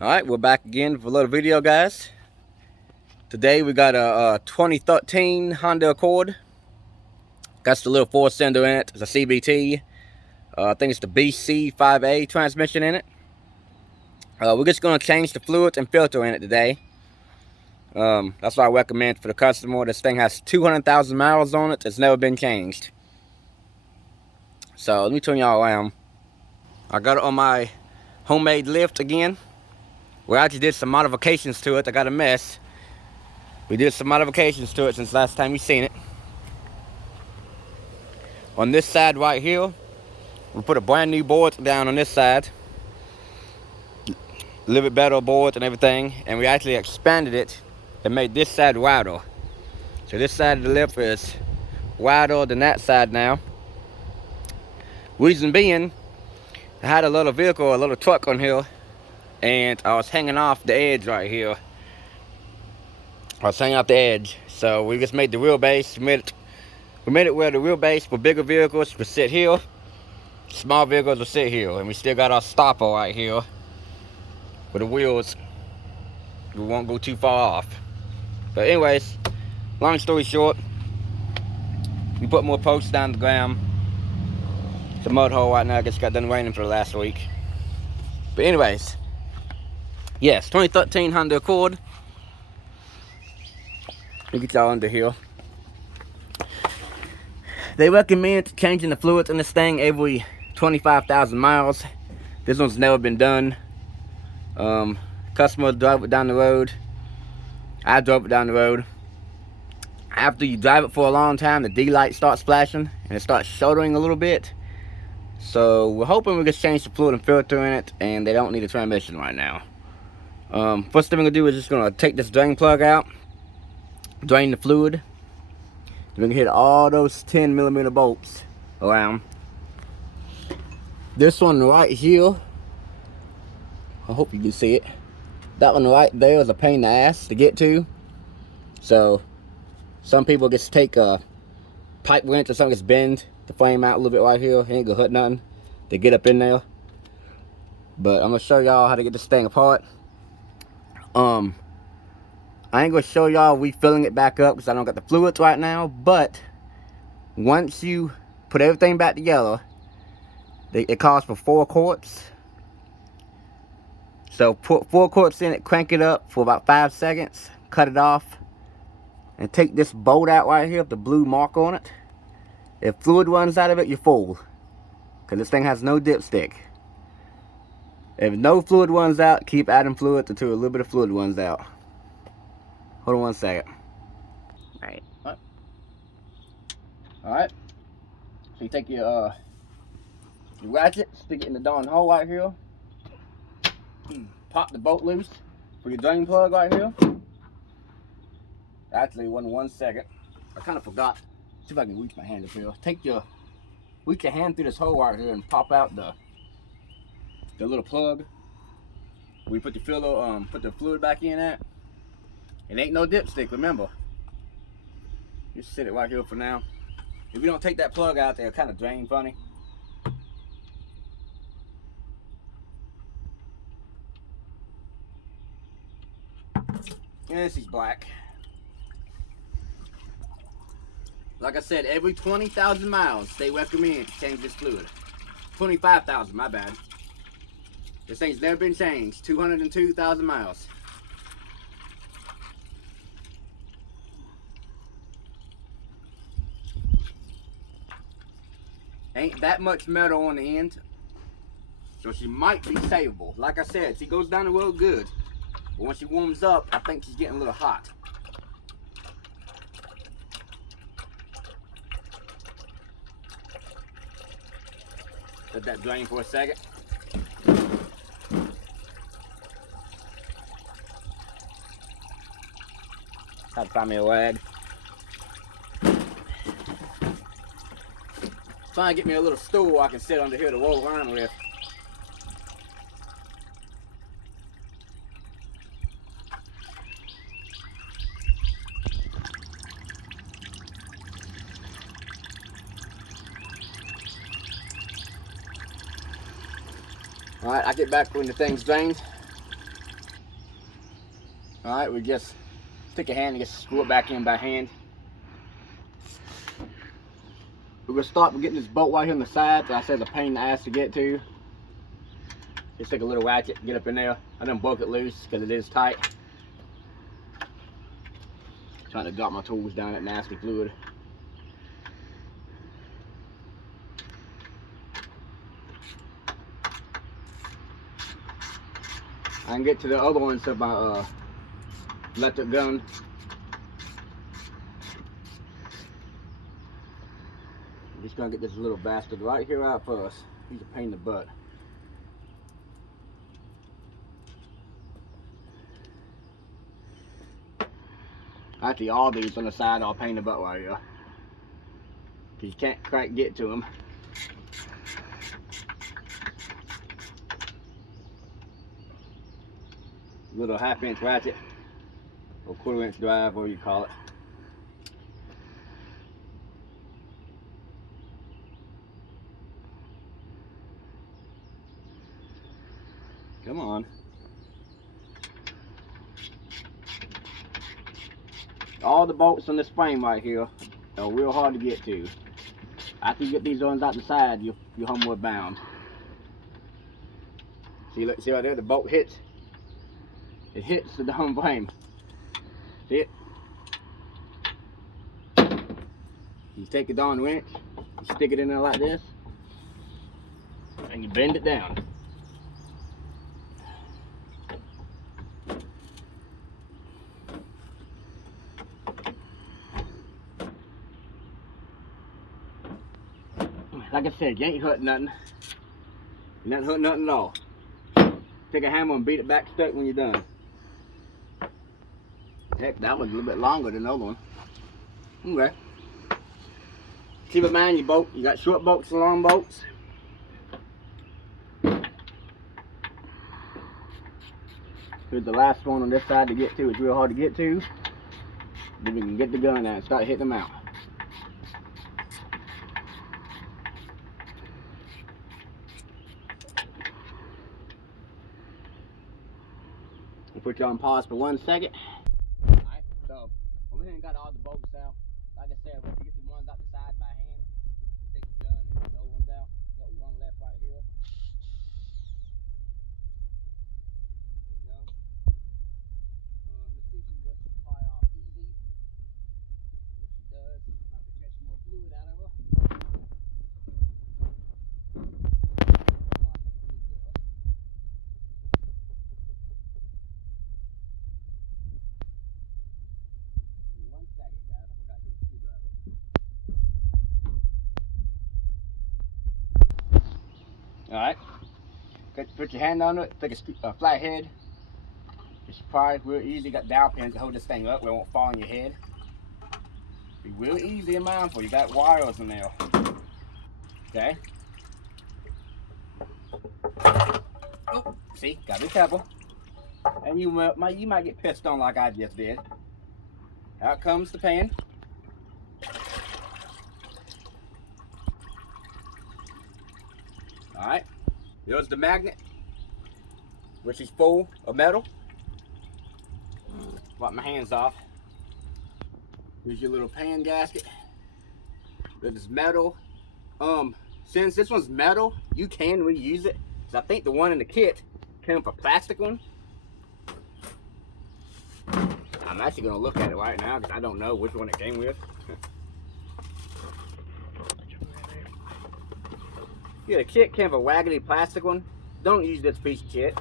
Alright, we're back again for a little video, guys. Today we got a 2013 Honda Accord. Got the little 4-cylinder in it. It's a CVT. I think it's the BC5A transmission in it. We're just going to change the fluid and filter in it today. That's what I recommend for the customer. This thing has 200,000 miles on it. It's never been changed. So let me turn y'all around. I got it on my homemade lift again. We actually did some modifications to it. I got a mess. We did some modifications to it since last time you seen it. On this side right here, we put a brand new board down on this side. A little bit better board and everything. And we actually expanded it and made this side wider. So this side of the lift is wider than that side now. Reason being, I had a little vehicle, a little truck on here, and I was hanging off the edge right here. I was hanging off the edge. So we just made the wheelbase. We made it where the wheelbase for bigger vehicles would sit here. Small vehicles will sit here. And we still got our stopper right here. With the wheels, we won't go too far off. But anyways, long story short, we put more posts down the ground. It's a mud hole right now. I just got done raining for the last week. But anyways, yes, 2013 Honda Accord. Let me get y'all under here. They recommend changing the fluids in this thing every 25,000 miles. This one's never been done. Customer drove it down the road. I drove it down the road. After you drive it for a long time, the D light starts flashing and it starts shuddering a little bit. So we're hoping we can change the fluid and filter in it, and they don't need a transmission right now. First thing we're gonna do is just gonna take this drain plug out, drain the fluid. We're gonna hit all those 10mm bolts around. This one right here, I hope you can see it. That one right there is a pain in the ass to get to. So some people just take a pipe wrench or something, just bend the frame out a little bit right here. It ain't gonna hurt nothing to get up in there. But I'm gonna show y'all how to get this thing apart. I ain't gonna show y'all refilling it back up because I don't got the fluids right now. But once you put everything back together, it calls for 4 quarts. So put 4 quarts in it, crank it up for about 5 seconds, cut it off, and take this bolt out right here with the blue mark on it. If fluid runs out of it, you're full, because this thing has no dipstick. If no fluid runs out, keep adding fluid until a little bit of fluid runs out. Hold on 1 second. Alright. So you take your ratchet, stick it in the darn hole right here. Pop the bolt loose for your drain plug right here. Actually, it wasn't 1 second. I kind of forgot. See if I can reach my hand up here. Reach your hand through this hole right here and pop out the little plug. We put the fluid back in that. It ain't no dipstick, remember. Just sit it right here for now. If you don't take that plug out, they'll kind of drain funny. And this is black. Like I said, every 20,000 miles, they recommend to change this fluid. 25,000, my bad. This thing's never been changed. 202,000 miles. Ain't that much metal on the end, so she might be savable. Like I said, she goes down the road good, but when she warms up, I think she's getting a little hot. Let that drain for a second. Have to find me a rag. Trying to get me a little stool I can sit under here to roll around with. Alright, I get back when the thing's drained. Alright, we just stick a hand and just screw it back in by hand. We're gonna start with getting this bolt right here on the side that I said it's a pain in the ass to get to. Just take a little ratchet, get up in there. I done broke it loose because it is tight. Trying to drop my tools down that nasty fluid. I can get to the other ones of my electric gun. I'm just gonna get this little bastard right here out first. He's a pain in the butt. Actually, all these on the side are a pain in the butt right here. You can't quite get to them. Little 1/2 inch ratchet, or 1/4 inch drive, whatever you call it. Come on. All the bolts on this frame right here are real hard to get to. After you get these ones out the side, you're homeward bound. See, look, see right there, the bolt hits. It hits the dumb frame. See it? You take a darn wrench, you stick it in there like this, and you bend it down. Like I said, you ain't hurting nothing. You're not hurting nothing at all. Take a hammer and beat it back straight when you're done. Heck, that one's a little bit longer than the other one. Okay. Keep in mind your bolt, you got short bolts and long bolts. Here's the last one on this side to get to. It's real hard to get to. Then you can get the gun out and start hitting them out. We'll put you on pause for 1 second. Alright, so over here and got all the bolts out. Like I said, once you get the ones out the side by hand, you take the gun and get those ones out. Got one left right here. There you go. Let's see if she wants to pry off easy. If she does, might be catch more fluid out of her. Alright, put your hand on it, take a flat head. Just pry real easy, got dowel pins to hold this thing up where it won't fall on your head. Be real easy and mindful, you got wires in there. Okay? Oh, see, gotta be careful. And you might get pissed on like I just did. Out comes the pan. Alright, there's the magnet, which is full of metal. Wipe my hands off. Here's your little pan gasket. There's this metal. Since this one's metal, you can reuse it. Cause I think the one in the kit came with a plastic one. I'm actually gonna look at it right now because I don't know which one it came with. Yeah, the kit came with a waggedy plastic one. Don't use this piece of kit.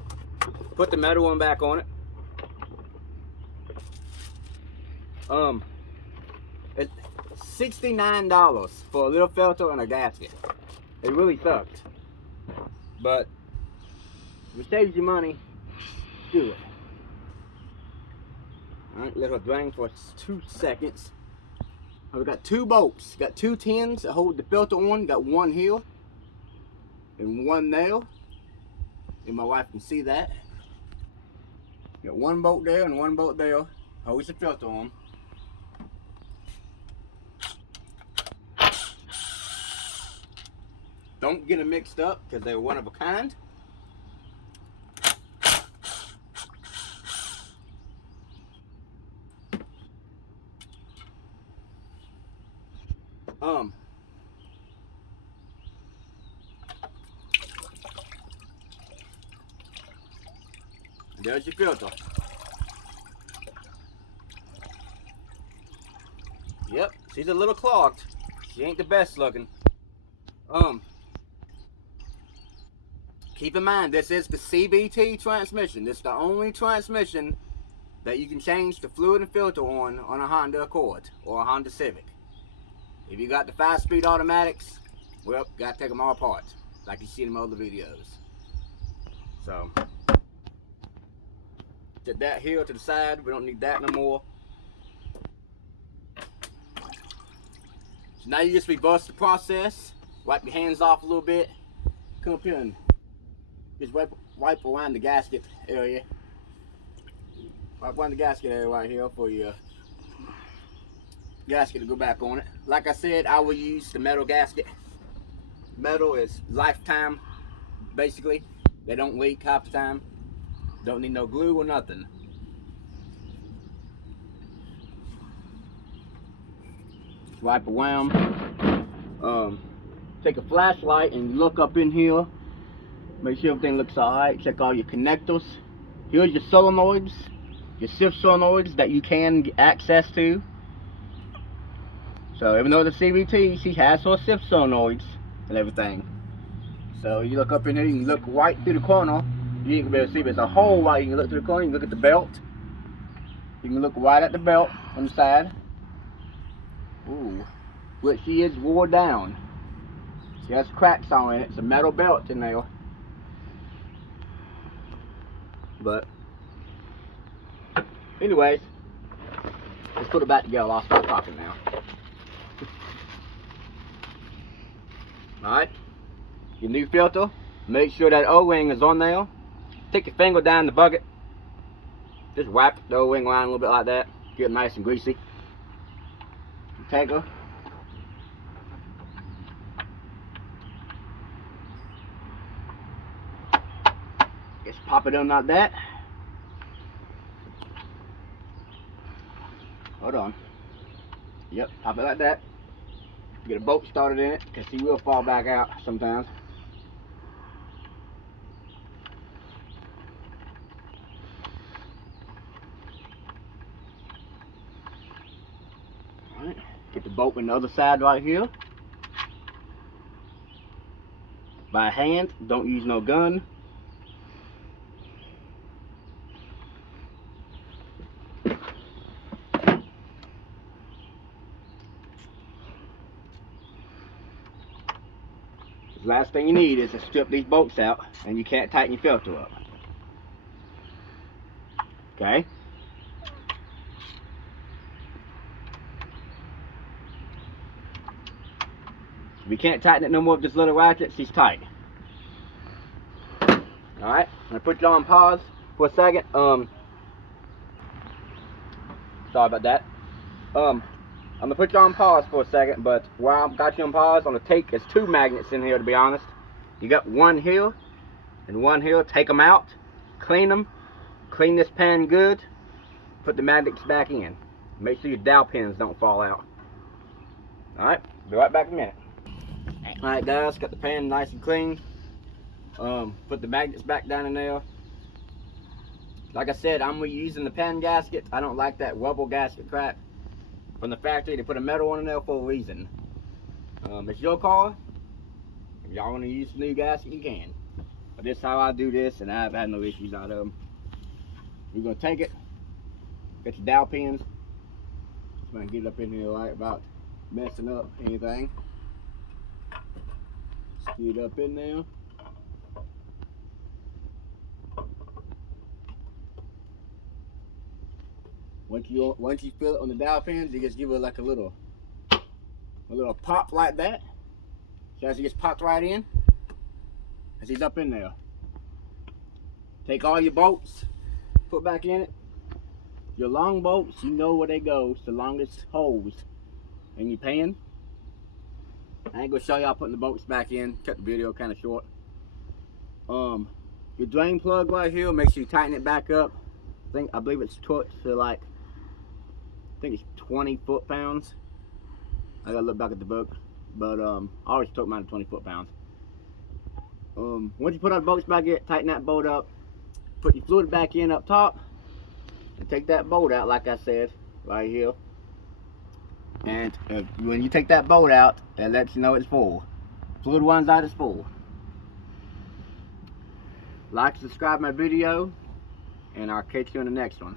Put the metal one back on it. It's $69 for a little filter and a gasket. It really sucked. But if it saves you money, do it. Alright, let her drain for 2 seconds. We've got 2 bolts. Got 2 tins that hold the filter on. Got one here and one there. And my wife can see that. Got one bolt there and one bolt there. Holds the filter on. Don't get them mixed up because they're one of a kind. There's your filter. Yep, she's a little clogged. She ain't the best looking. Keep in mind, this is the CVT transmission. This is the only transmission that you can change the fluid and filter on a Honda Accord or a Honda Civic. If you got the 5-speed automatics, well, gotta take them all apart, like you see in my other videos. So, set that here to the side. We don't need that no more. So now you just reverse the process. Wipe your hands off a little bit. Come up here and just wipe around the gasket area. Wipe around the gasket area right here for your gasket to go back on it. Like I said, I will use the metal gasket. Metal is lifetime, basically. They don't leak half the time. Don't need no glue or nothing. Wipe around. Take a flashlight and look up in here. Make sure everything looks alright. Check all your connectors. Here's your solenoids, your shift solenoids that you can get access to. So even though the CVT, she has her shift solenoids and everything. So you look up in here, you can look right through the corner. You can be able to see there's a hole right. You can look through the corner, you can look at the belt. You can look right at the belt on the side. Ooh, which she is wore down. She has cracks on it. It's a metal belt in there. But anyways, let's put it back together. I'll start talking now. Alright, your new filter, make sure that O-ring is on there. Take your finger down the bucket. Just wipe the O-ring around a little bit like that. Get it nice and greasy. Take her. Just pop it in like that. Hold on. Yep, pop it like that. Get a bolt started in it, because she will fall back out sometimes. Alright, get the bolt on the other side right here. By hand, don't use no gun. The last thing you need is to strip these bolts out, and you can't tighten your filter up. Okay? If you can't tighten it no more with this little ratchet, she's tight. Alright, I'm gonna put you on pause for a second. Sorry about that. I'm gonna put you on pause for a second, but while I've got you on pause, I'm gonna take, there's 2 magnets in here to be honest. You got one here and one here. Take them out, clean them, clean this pan good, put the magnets back in. Make sure your dowel pins don't fall out. Alright, be right back in a minute. Alright guys, got the pan nice and clean. Put the magnets back down in there. Like I said, I'm using the pan gasket. I don't like that rubber gasket crap. From the factory, they put a metal one in there for a reason. It's your car. If y'all want to use the new gasket, you can. But this is how I do this, and I've had no issues out of them. You're going to take it, get your dowel pins. Just going to get it up in here right about messing up anything. Get it up in there. Once you feel it on the dowel pins, you just give it like a little pop like that. So as it gets popped right in, as it's up in there. Take all your bolts, put back in it. Your long bolts, you know where they go. It's the longest holes in your pan. I ain't gonna show y'all putting the bolts back in. Cut the video kind of short. Your drain plug right here, make sure you tighten it back up. I believe it's torqued to like, I think it's 20 foot-pounds. I gotta look back at the book, but I always took mine to 20 foot-pounds. Once you put our bolts back in, tighten that bolt up, put your fluid back in up top, and take that bolt out like I said, right here. And when you take that bolt out, it lets you know it's full. Fluid one's out is full. Like, subscribe my video, and I'll catch you in the next one.